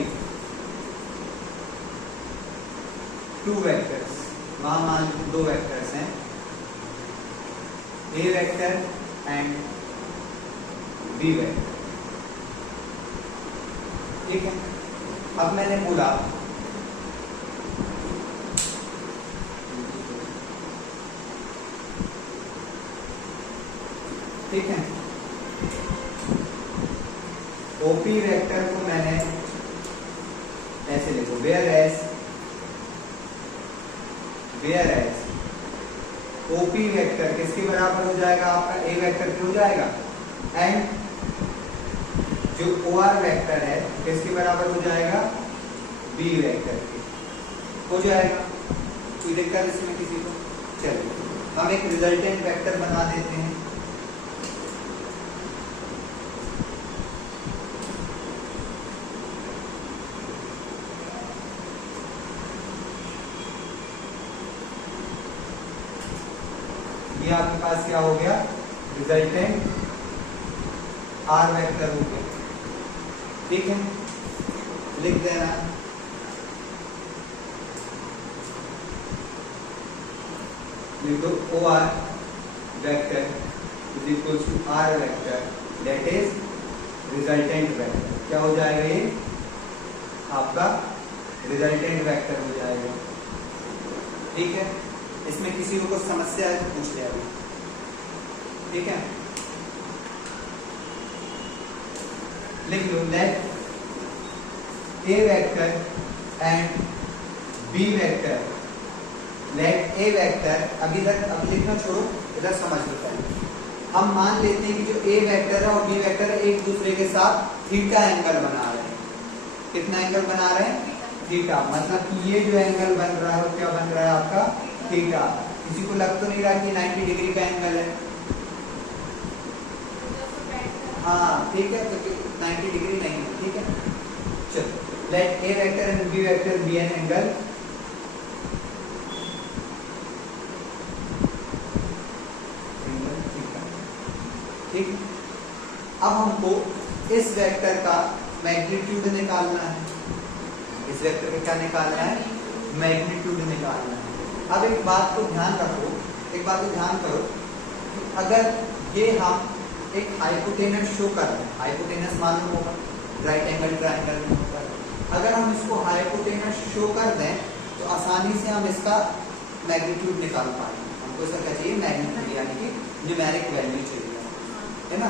two vectors, वहां मान दो वेक्टर्स हैं, A vector and B vector, ठीक है। अब मैंने बोला ठीक है, ओपी वेक्टर को मैंने ऐसे लिखो, वेयर एज ओपी वेक्टर किसके बराबर हो जाएगा, आपका ए वेक्टर क्यों हो जाएगा, एंड जो ओ आर वेक्टर है किसके बराबर हो जाएगा, बी वेक्टर के हो जाएगा। कोई दिक्कत इसमें किसी को? चलिए हम एक रिजल्टेंट वेक्टर बना देते हैं, ये आपके पास क्या हो गया, रिजल्टेंट आर वेक्टर हो गया, ठीक है। लिख देना लिख दो O R vector is equal to R vector that is resultant vector. क्या हो जाएगा, ये आपका रिजल्टेंट वेक्टर हो जाएगा, ठीक है। इसमें किसी को कुछ समस्या है तो पूछ ले अभी, ठीक है। लिख लो let A vector and B vector, let A vector, अभी तक अब लिखना छोड़ो, इधर समझ लो पहले। हम मान लेते हैं कि जो ए वेक्टर है और बी वेक्टर है एक दूसरे के साथ थीटा एंगल बना रहे हैं। कितना एंगल बना रहे हैं, थीटा। मतलब कि ये जो एंगल बन रहा है वो क्या बन रहा है आपका, थीटा। किसी को लग तो नहीं रहा कि 90 डिग्री का एंगल है, हाँ ठीक है, तो 90 डिग्री नहीं है, ठीक है। चलो let A vector and B vector be an angle, ठीक। अब हमको इस वेक्टर का मैग्नीट्यूड निकालना है, इस वेक्टर का क्या निकालना है, मैग्नीट्यूड निकालना है। अब एक बात को ध्यान रखो, एक बात को ध्यान करो, अगर ये हम एक हाइपोटेनस शो कर रहे हैं, हाइपोटेनस मालूम होगा राइट एंगल ट्रायंगल में होता है, अगर हम इसको हाइपोटेनस शो कर दें तो आसानी से हम इसका मैग्नीट्यूड निकाल पाएंगे। हमको इसका क्या चाहिए, मैग्नीट्यूड, यानी कि न्यूमेरिक वैल्यू चाहिए, है ना,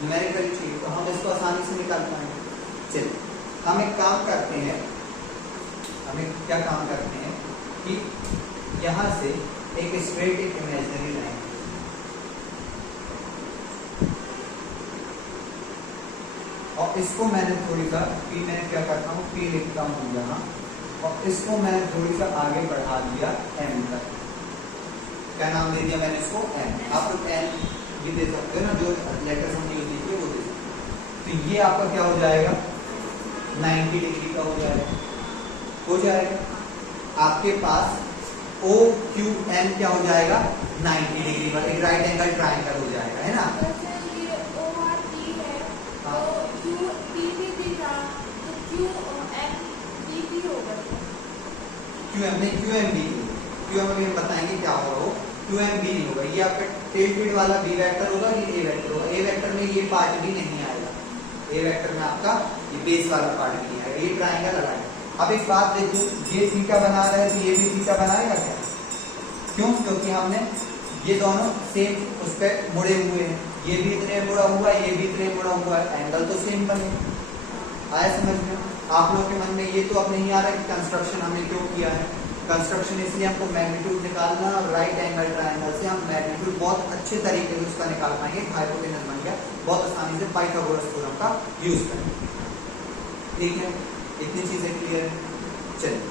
न्यूमेरिक वैल्यू चाहिए, तो हम इसको आसानी से निकाल पाएंगे। चलिए हम एक काम करते हैं, हम एक क्या काम करते हैं कि यहाँ से एक स्ट्रेट एक इमेजिनरी लाइन, और इसको मैंने थोड़ी सा पी, मैं क्या करता हूँ पी लिखता हूँ यहाँ, और इसको मैंने थोड़ी सा आगे बढ़ा दिया एम तक। क्या नाम दे दिया मैंने इसको, एम। आप लोग एन ये दे सकते हो ना, जो लेटर हमने यूज किए वो दे सकते। तो ये आपका क्या हो जाएगा, 90 डिग्री का हो जाएगा, आपके पास ओ क्यू एम क्या हो जाएगा, 90 डिग्री का एक राइट एंगल ट्रायंगल हो जाएगा, है ना। क्यू एम नहीं, Q M B, Q M हम बताएंगे क्या होगा, वो क्यू एम बी नहीं होगा, ये आपका टेल्टेड वाला बी वेक्टर होगा, ये ए वेक्टर होगा। ए वेक्टर में ये पार्ट भी नहीं आएगा, ए वेक्टर में आपका ये बेस वाला पार्ट भी नहीं आएगा, ये ट्रायंगल अलग है। अब एक बात देखो, ये थीटा बना रहा है तो ये भी थीटा बनाएगा क्या, क्यों, क्योंकि हमने ये दोनों सेम उस पर मुड़े हुए हैं, ये भी इतने मुड़ा हुआ है, ये भी इतने मुड़ा हुआ है, एंगल तो सेम बनेगा। आया समझ में? आप लोगों के मन में ये तो अब नहीं आ रहा कि कंस्ट्रक्शन हमने क्यों किया है। कंस्ट्रक्शन इसलिए हमको मैग्नीट्यूड निकालना, और राइट एंगल ट्रायंगल से हम मैग्नीट्यूड बहुत अच्छे तरीके से उसका निकाल पाएंगे। हाइपोटेनस बन गया, बहुत आसानी से पाइथागोरस थ्योरम का यूज करेंगे। ठीक है, इतनी चीजें क्लियर है। चलिए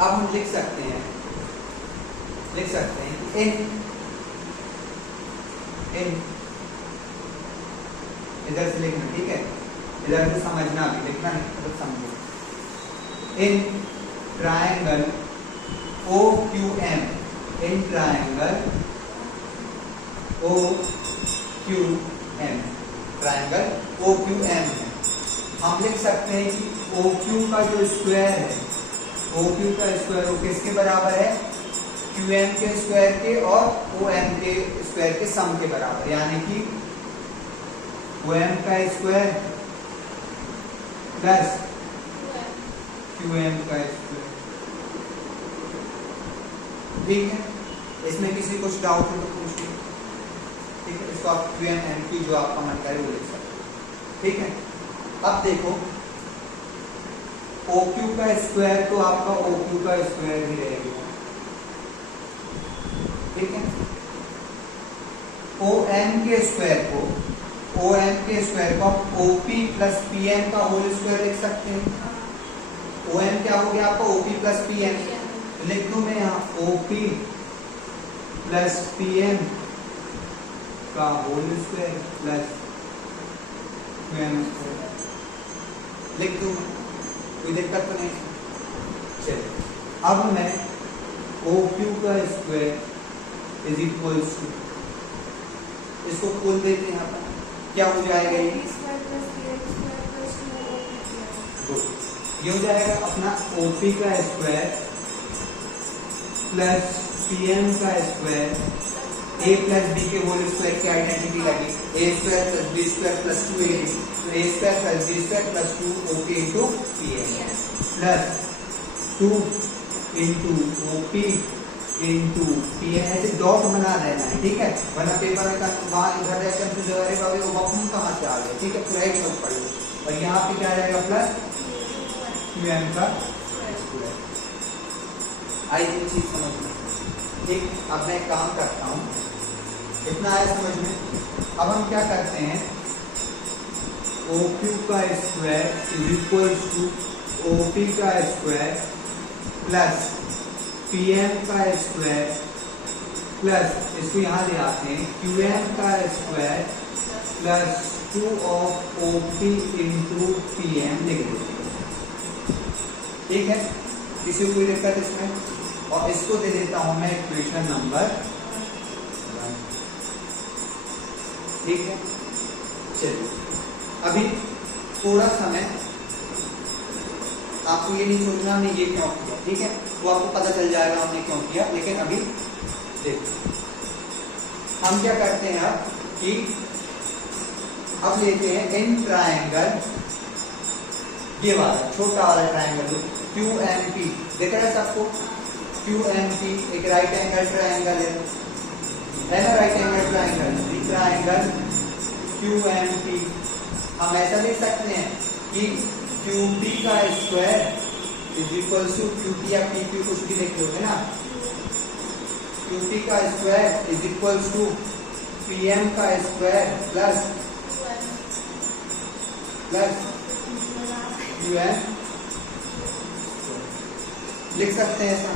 अब हम लिख सकते हैं कि इन इधर से लिखना, ठीक है, इधर से समझना, भी लिखना नहीं तो समझो। In triangle OQM, in triangle OQM, triangle OQM है। हम लिख सकते हैं कि OQ का जो स्क्वायर है, OQ का स्क्वायर वो किसके बराबर है? QM के स्क्वायर के और OM के स्क्वायर के सम के बराबर, यानी कि OM का स्क्वायर प्लस QM का स्क्वायर। ठीक है, इसमें किसी कुछ डाउट हो तो पूछिए। ठीक है, इसको आप QMMQ जो आपका मन करे वो लिख सकते हैं। ठीक है, अब देखो OQ का स्क्वायर तो आपका OQ का स्क्वायर ही रहेगा। ठीक है, OM के स्क्वायर को OP प्लस PM का होल स्क्वायर लिख सकते हैं। OM क्या हो गया आपका? OP plus PM। लिख दूं मैं यहाँ OP प्लस PM का whole square plus QM square लिख दूं, कोई दिक्कत तो नहीं। चलिए अब मैं OQ का स्क्वायर इज इक्वल्स टू, इसको खोल देते हैं यहाँ पर, क्या हो जाएगा ये? ये हो जाएगा अपना OP का स्क्वायर प्लस PM का स्क्वायर, A प्लस B के होल स्क्वायर की आइडेंटिटी लगी, A square plus B square plus 2AB, तो A square plus B square plus 2OP into PM plus 2 into OP into PM। ऐसे dot बना देना है, ठीक है, वरना पेपर में वहाँ इधर जाकर वो वक्त कहाँ से आ गया। ठीक है, पूरा एक पढ़ लो, और यहाँ पे क्या आएगा? प्लस QM का स्क्वायर। आई ये चीज समझ में? ठीक, अब मैं एक काम करता हूँ, इतना आया समझ में? अब हम क्या करते हैं, OQ का square is equals to OP का स्क्वायर प्लस PM का स्क्वायर प्लस, इसको यहाँ ले आते हैं, QM का square plus 2 of OP into PM लिख देते हैं। ठीक है, किसी को कोई दिक्कत इसमें? और इसको दे देता हूं मैं इक्वेशन नंबर 1। ठीक है, चलिए अभी थोड़ा समय आपको ये नहीं सोचना हमने ये क्यों किया, ठीक है, वो आपको पता चल जाएगा हमने क्यों किया। लेकिन अभी देखो हम क्या करते हैं अब कि अब लेते हैं इन ट्रायंगल, ये वाला छोटा वाला ट्रायंगल QMP, देख रहे हैं सबको? QMP एक राइट एंगल ट्रायंगल है ना, right angle triangle, triangle QMP। हम ऐसा लिख सकते हैं कि QP का square is equal to QP या PP कुछ भी लिख लोगे ना, QP का square is equal to PM का स्क्वायर प्लस QM लिख सकते हैं ऐसा।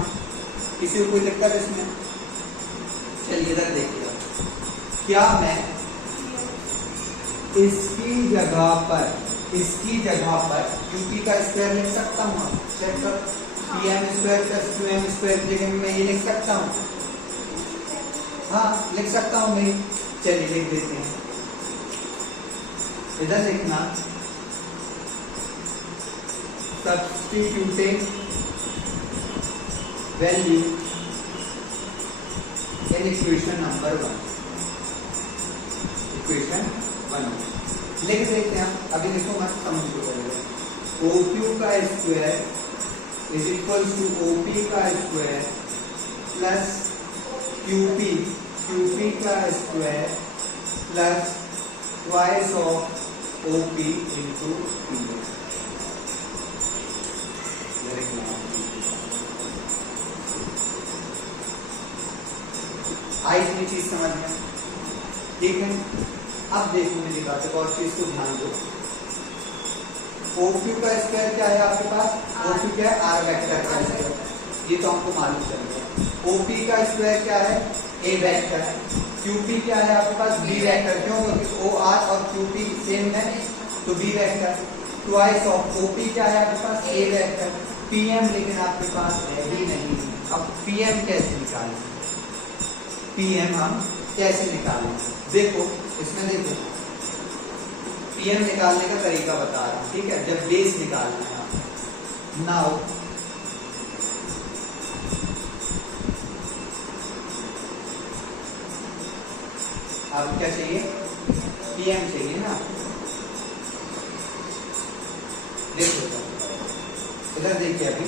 किसी को कोई दिक्कत इसमें? चलिए इधर देखिए, क्या मैं इसकी जगह पर QP का स्क्वायर लिख सकता हूँ? चेक कर, PM square plus QM square की जगह में मैं ये लिख सकता हूँ? हाँ लिख सकता हूँ मैं। चलिए लिख देते हैं, इधर लिखना substituting value in equation number 1, equation 1 लिख देते हैं हम। अभी देखो मत समझ लो, OQ का square is equal to OP का स्क्वायर प्लस QP QP का square plus twice of OP into PM। आई इतनी चीज समझ में, ठीक है। अब देखो मेरी बात, एक और चीज को ध्यान दो। OQ का स्क्वायर क्या है आपके पास? OQ क्या है? R वेक्टर का स्क्वायर, ये तो हमको मालूम चल गया। OP का स्क्वायर क्या है? A vector. QP क्या है आपके पास? B vector. क्यों? क्योंकि OR और QP सेम है, तो B vector. Twice of OP क्या है आपके पास? A vector. PM लेकिन आपके पास है ही नहीं। अब PM कैसे निकालें? PM हम कैसे निकालें? देखो इसमें, देखो PM निकालने का तरीका बता रहा हूं, ठीक है। जब बेस निकालना है, नाउ अब क्या चाहिए? PM चाहिए ना। देखो इधर देखिए अभी,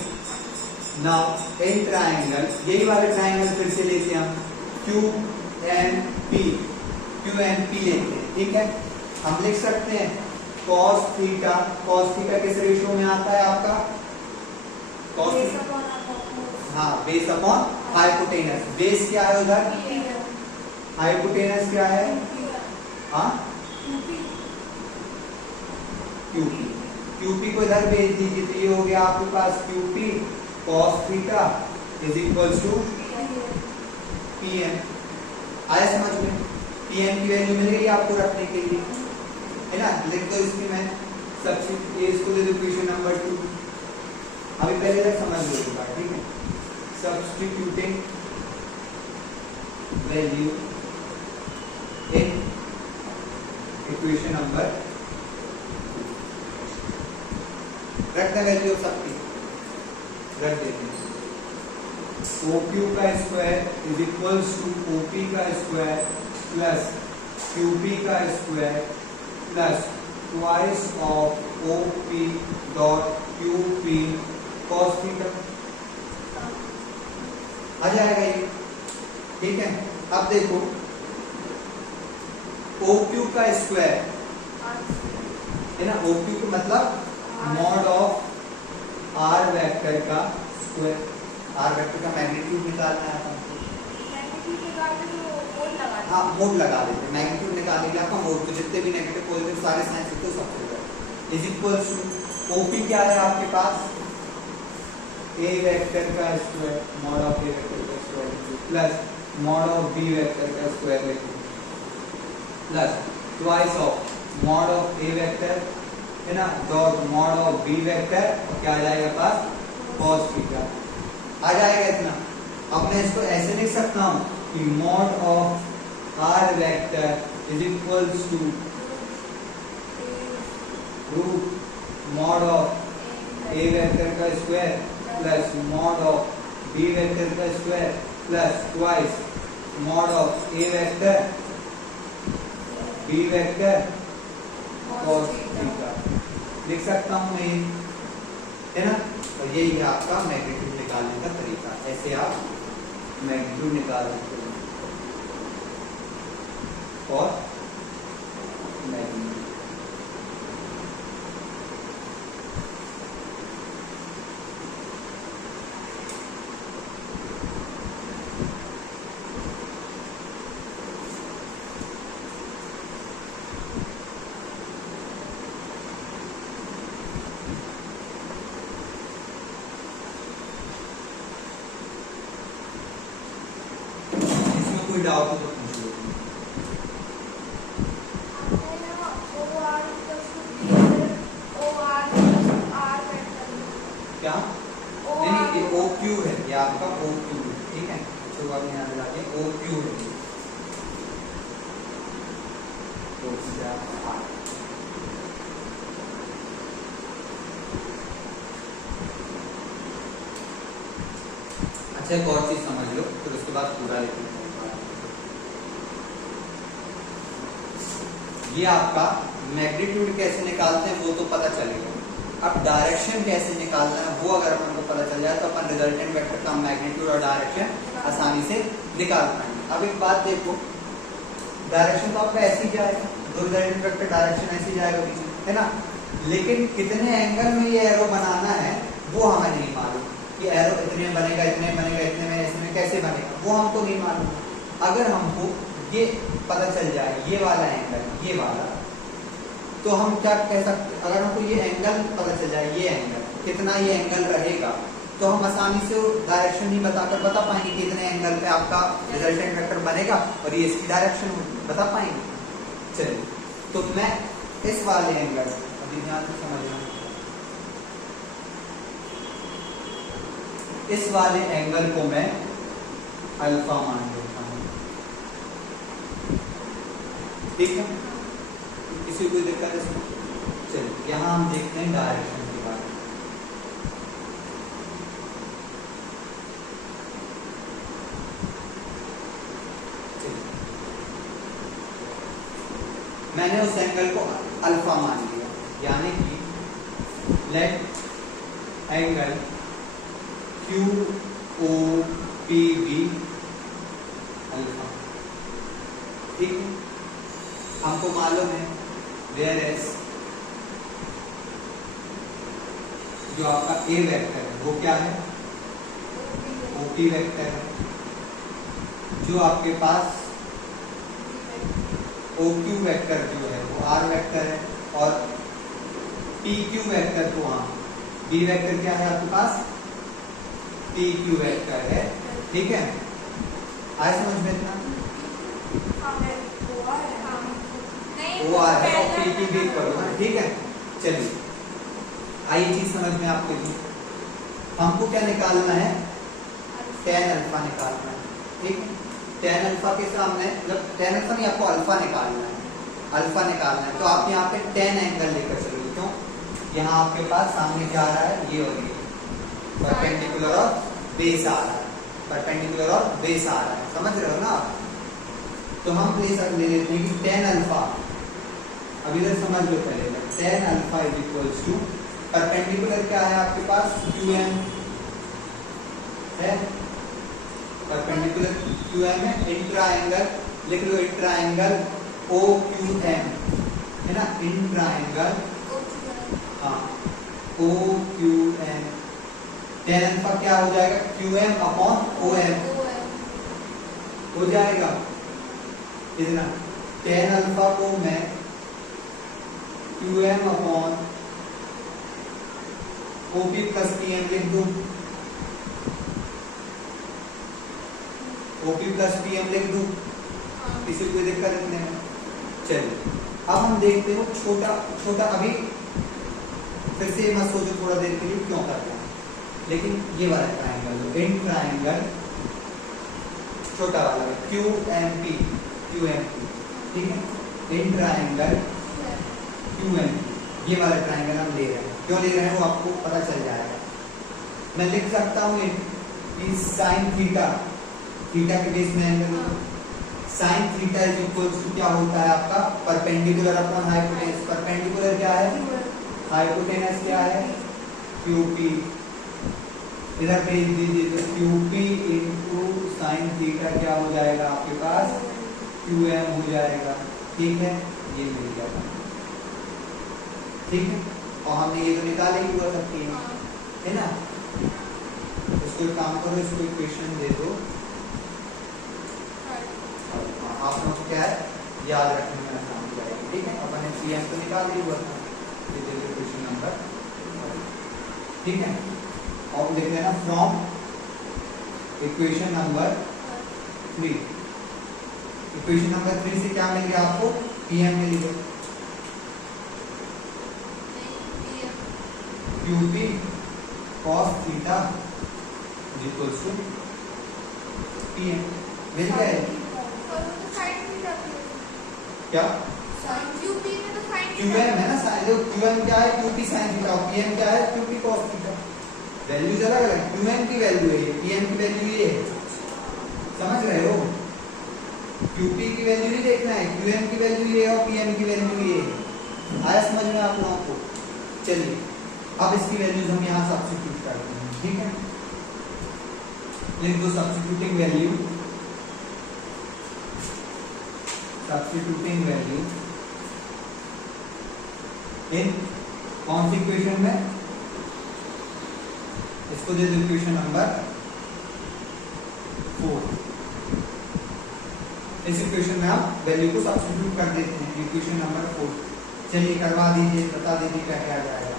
नाउ इन ट्राइंगल, यही वाले ट्राइंगल फिर से लेते हैं हम, QNP लेते हैं, ठीक है। हम लिख सकते हैं cos थीटा किस रेशियो में आता है आपका? cos थीटा, हाँ, बेस अपॉन हाइपोटेनस। बेस क्या है उधर? हाइपोटेनस क्या है? हाँ, QP को इधर भेज दीजिए, तो ये हो गया आपके पास QP cos theta is equals to PM। आया समझ में? PM की वैल्यू मिल गई आपको रखने के लिए, है ना। लिख दो इसकी, मैं सब्स्टिट्यूट, ये इसको दे दो इक्वेशन नंबर 2। अभी पहले तक समझ लो एक बार, ठीक है। Substituting value in equation number, रखते वैल्यू सबकी रख देते हैं। OQ का square is equals to OP का स्क्वायर प्लस QP का square plus twice of OP dot QP cos theta आ जाएगा ये, ठीक है। अब देखो OQ का स्क्वायर है ना, OQ का मतलब मॉड ऑफ R वेक्टर का स्क्वायर। R वेक्टर का मैग्नीट्यूड निकालना है हमको, हाँ मोड लगा देते, मैग्नीट्यूड निकालने के लिए आपका मोड, तो जितने भी नेगेटिव पॉजिटिव सारे साइन लिखो सबसे पहले, इज इक्वल्स टू OP क्या है आपके पास? A वेक्टर का square, mod of A vector का square plus mod of B vector का स्क्वायर लिखो plus twice of mod of A vector, है ना, dot mod of B vector, और क्या आ जाएगा पास? cos थीटा आ जाएगा इतना। अब मैं इसको ऐसे लिख सकता हूं कि mod of R vector is equals to root mod of A vector का square plus mod of B vector का square plus twice mod of A vector B vector cos theta लिख सकता हूं मैं, है ना। और यही है आपका मैग्नीट्यूड निकालने का तरीका, ऐसे आप मैग्नीट्यूड निकाल सकते हो। और मैग्नीट्यूड कोई डाउट हो तो पूछ लो। क्या? नहीं, ये OQ है, ये आपका OQ है, ठीक है। तो आप यहाँ पे लाके OQ है, तो अच्छा एक और चीज समझ लो, फिर उसके बाद पूरा लिखेंगे। ये आपका मैग्नीट्यूड कैसे निकालते हैं वो तो पता चलेगा, अब डायरेक्शन कैसे निकालना है वो अगर अपन को पता चल जाए तो अपन रिजल्टेंट वेक्टर का मैग्नीट्यूड और डायरेक्शन आसानी से निकाल पाएंगे। अब एक बात देखो, डायरेक्शन तो आपका ऐसे ही जाएगा, दो रिजल्टेंट वेक्टर डायरेक्शन ऐसे ही जाएगा पीछे, है ना। लेकिन कितने एंगल में ये एरो बनाना है वो हमें नहीं मालूम, कि एरो इतने बनेगा, इतने बनेगा, इतने में, इसमें कैसे बनेगा वो हमको नहीं मालूम। अगर हमको ये पता चल जाए ये वाला एंगल, ये वाला, तो हम क्या कह सकते, अगर हमको ये एंगल पता चल जाए, ये एंगल कितना ये एंगल रहेगा, तो हम आसानी से डायरेक्शन नहीं बताकर बता पाएंगे कि इतने एंगल पे आपका रिजल्टेंट वेक्टर बनेगा और ये इसकी डायरेक्शन बता पाएंगे। चलिए, तो मैं इस वाले एंगल, अभी ध्यान से समझना, इस वाले एंगल को मैं अल्फा मान लेता हूं, ठीक है। किसी को कोई दिक्कत है इसमें? चलिए, यहां हम देखते हैं डायरेक्शन के बारे में। मैंने उस एंगल को अल्फा मान लिया, यानी कि let angle Q O P be alpha, ठीक है। हमको मालूम है वेयर एस जो आपका ए वेक्टर है वो क्या है, ओपी वेक्टर है। जो आपके पास ओ क्यू वेक्टर जो है वो आर वेक्टर है, और पी क्यू वेक्टर तो वहां बी वेक्टर क्या है आपके पास, पी क्यू वेक्टर है, ठीक है। आए समझ में इतना? वो आ है और पी क्यू भी करो, ठीक है। चलिए, आई चीज समझ में आपको, हमको क्या निकालना है, टेन अल्फा निकालना है, ठीक है। टेन अल्फा के सामने, मतलब टेन अल्फा नहीं, आपको अल्फा निकालना है, अल्फा निकालना है। तो आप यहाँ पे टेन एंगल लेकर चलोगे, क्यों, यहाँ आपके पास सामने क्या आ रहा है, ये और ये परपेंडिकुलर और बेस आ रहा है, परपेंडिकुलर और बेस आ रहा है, समझ रहे हो ना आप। तो हम ले लेते हैं कि टेन अल्फा, अब इधर समझ लो पहले, tan alpha is equals to perpendicular क्या है आपके पास, क्यू एम है, परपेंडिकुलर क्यू एम है, इंट्रा एंगल लिख लो, intra angle O Q M है ना, इंट्रा एंगल, हाँ, O Q M. Tan alpha क्या हो जाएगा, Q M upon O M हो जाएगा, इतना। टेन अल्फा को मैं Q M upon OP plus P M लिख दूं, ओपी प्लस पी एम लिख दूं, किसी को दिक्कत इतने में। चलिए, अब हम देखते हैं छोटा छोटा, अभी फिर से मत सोचो थोड़ा देर के लिए क्यों करते हैं, लेकिन ये वाला ट्रायंगल, इन ट्रायंगल छोटा वाला क्यू एम पी, ठीक है, in triangle Q M P, ये वाला ट्रायंगल हम ले रहे हैं। क्यों ले रहे हैं वो आपको पता चल जाएगा। मैं लिख सकता हूँ साइन थीटा, थीटा के बेस में angle, sine theta is equals to क्या होता है आपका, परपेंडिकुलर अपॉन हाइपोटेनस। परपेंडिकुलर क्या है, हाइपोटेनस क्या है, क्यूपी, इधर भेज दीजिए, तो क्यूपी इंटू साइन थीटा क्या हो जाएगा आपके पास, क्यूएम हो जाएगा, ठीक है, ये मिल जाएगा, ठीक है। और हमने ये तो निकाले ही हुआ सब तीन, है ना। इसको एक काम करो, इसको इक्वेशन दे दो, आप लोग क्या है याद रखने में आसान हो जाएगा, ठीक है। अपन ने सीएम तो निकाल ही हुआ था, ये देखिए क्वेश्चन नंबर, ठीक है। और लिख लेना from equation number 3, equation number 3 से क्या मिल गया आपको, पीएम मिल गया, QP cos theta equals to PM मिल गया है। क्या क्यूएम है ना, क्यूएम क्या है, क्यूपी साइन थीटा, और पीएम क्या है, क्यूपी कॉस थीटा। वैल्यूज अलग अलग, क्यूएम की वैल्यू है, पीएम की वैल्यू ये है, समझ रहे हो। क्यूपी की वैल्यू नहीं देखना है, क्यूएम की वैल्यू ये है और पीएम की वैल्यू ये है। आया समझ में आप लोगों को। चलिए, अब इसकी वैल्यूज हम यहाँ सब्स्टिट्यूट करते हैं, ठीक है। लिख दो सब्स्टिट्यूटिंग वैल्यू सब्स्टिट्यूटिंग वैल्यू इन कौन सी इक्वेशन में, इसको दे दो इक्वेशन नंबर 4। इस इक्वेशन में आप वैल्यू को सब्स्टिट्यूट कर देते हैं, इक्वेशन नंबर 4। चलिए करवा दीजिए, बता दीजिए क्या क्या आ जाएगा।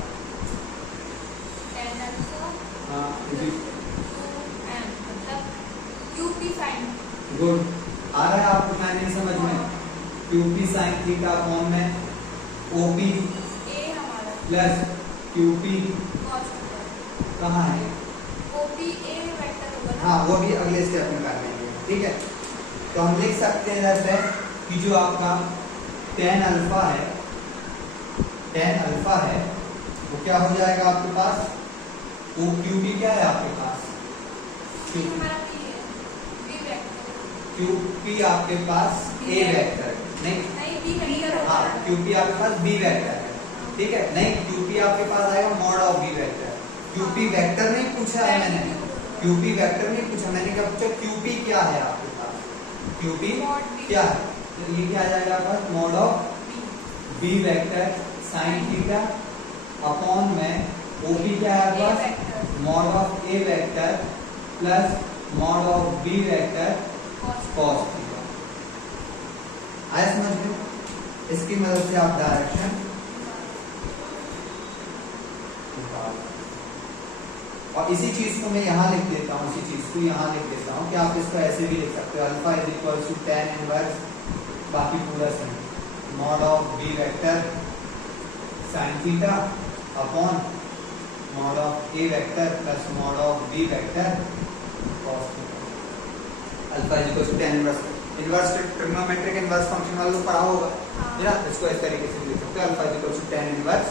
हाँ गुड, आ रहा है आपको, मैं नहीं समझ में। QP sin थीटा अपॉन में OP प्लस QP कहाँ है? हाँ वो भी अगले स्टेप में कर लेंगे, ठीक है। तो हम लिख सकते हैं जैसे कि जो आपका tan अल्फा है वो क्या हो जाएगा आपके पास, वो QP क्या है आपके पास, QP आपके पास A वेक्टर नहीं, हाँ QP आपके पास B वेक्टर है, ठीक है। नहीं, QP आपके पास आएगा mod of B vector. QP vector नहीं पूछा है मैंने, QP वेक्टर नहीं पूछा मैंने, क्या पूछा QP क्या है आपके पास, QP क्या है, तो ये क्या आ जाएगा आपके पास, mod of B vector sine theta upon में OP क्या है आपके पास, mod of A vector plus mod of B vector cos theta. आया समझ में? इसकी मदद से आप डायरेक्शन और इसी चीज को मैं यहाँ लिख देता हूँ, इसी चीज को यहाँ लिख देता हूँ कि आप इसको ऐसे भी लिख सकते हो, alpha is equal to tan inverse बाकी पूरा सही mod of B vector sine theta upon mod of A vector plus mod of B vector cos theta. Alpha is equal to tan inverse trigonometric inverse function वालों को पढ़ा होगा, है ना। इसको इस तरीके से लिख सकते हो, alpha is equal to tan inverse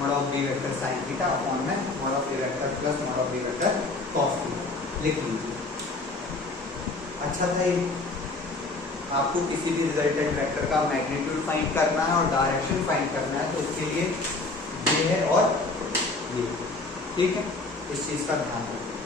mod of B vector sin theta upon में mod of A vector plus mod of B vector cos theta लिख लीजिए। अच्छा था ये। आपको किसी भी रिजल्टेंट वेक्टर का मैग्नीट्यूड फाइंड करना है और डायरेक्शन फाइंड करना है, तो उसके लिए ये है और ये, ठीक है। इस चीज का ध्यान रखिए।